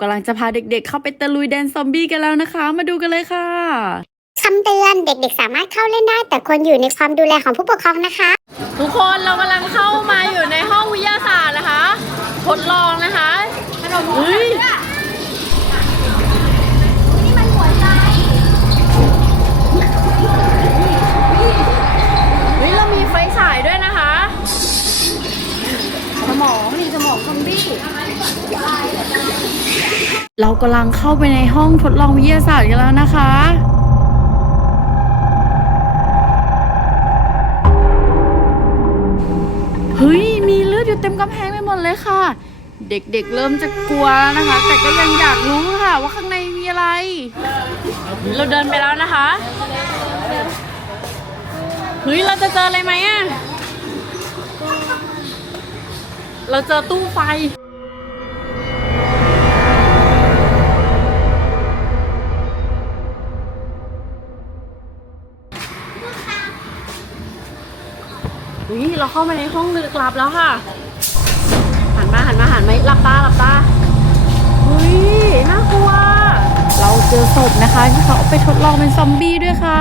กำลังจะพาเด็กๆ เข้าไปตะลุยแดนซอมบี้กันแล้วนะคะ มาดูกันเลยค่ะ คำเตือนเด็กๆ สามารถเข้าเล่นได้ แต่ควรอยู่ในความดูแลของผู้ปกครองนะคะ ทุกคนเรากำลังเข้ามาอยู่ในห้องวิทยาศาสตร์นะคะ ทดลองนะคะขนมเฮ้ยเฮ้ยเรามีไฟฉายด้วยนะคะ สมองนี่สมองซอมบี้ เรากำลังเข้าไปในห้องทดลองวิทยาศาสตร์กันแล้วนะคะ เฮ้ย มีเลือดอยู่เต็มกำแพงไปหมดเลยค่ะ เด็กๆเริ่มจะกลัวนะคะ แต่ก็ยังอยากรู้ค่ะ ว่าข้างในมีอะไร เราเดินไปแล้วนะคะ เฮ้ย เราจะเจออะไรไหมอะเราเจอตู้ไฟ เฮ้ยเราเข้ามาในห้องลึกลับแล้วค่ะ หันมาหันมาหันมาหลับตาหลับตาเฮ้ยน่ากลัว เราเจอศพนะคะที่เขาเอาไปทดลองเป็นซอมบี้ด้วยค่ะ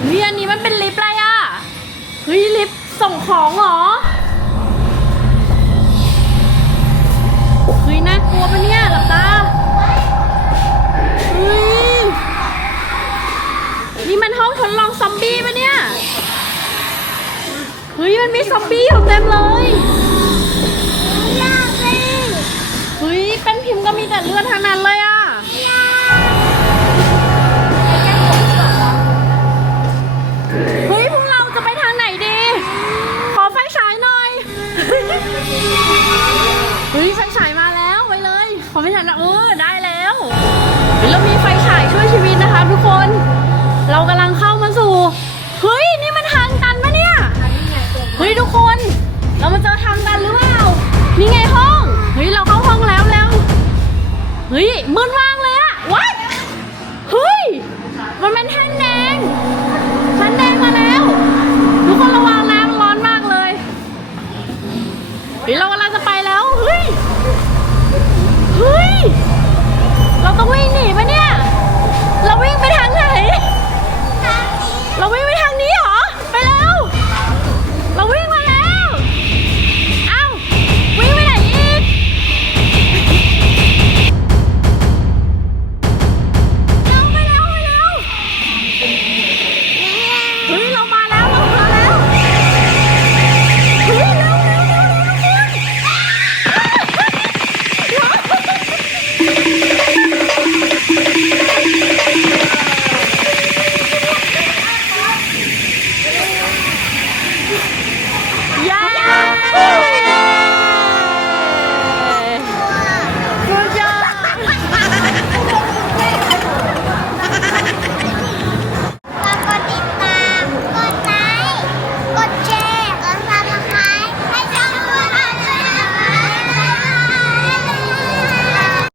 เฮ้ยอันนี้มันเป็นลิฟต์อะไรอะเฮ้ยลิฟต์ส่งของเหรอ มันมีซอมบี้อยู่เต็มเลยเฮ้ยเป็นพิมพ์ก็มีแต่เลือดทั้งนั้นเลยอะเฮ้ยพวกเราจะไปทางไหนดี ขอไฟฉายหน่อยเฮ้ยไฟฉายมาแล้วไปเลย ขอไฟฉายนะเออได้แล้วเฮ้ยเรามีไฟฉายช่วยชีวิตนะคะทุกคน เรากำลังเข้า เ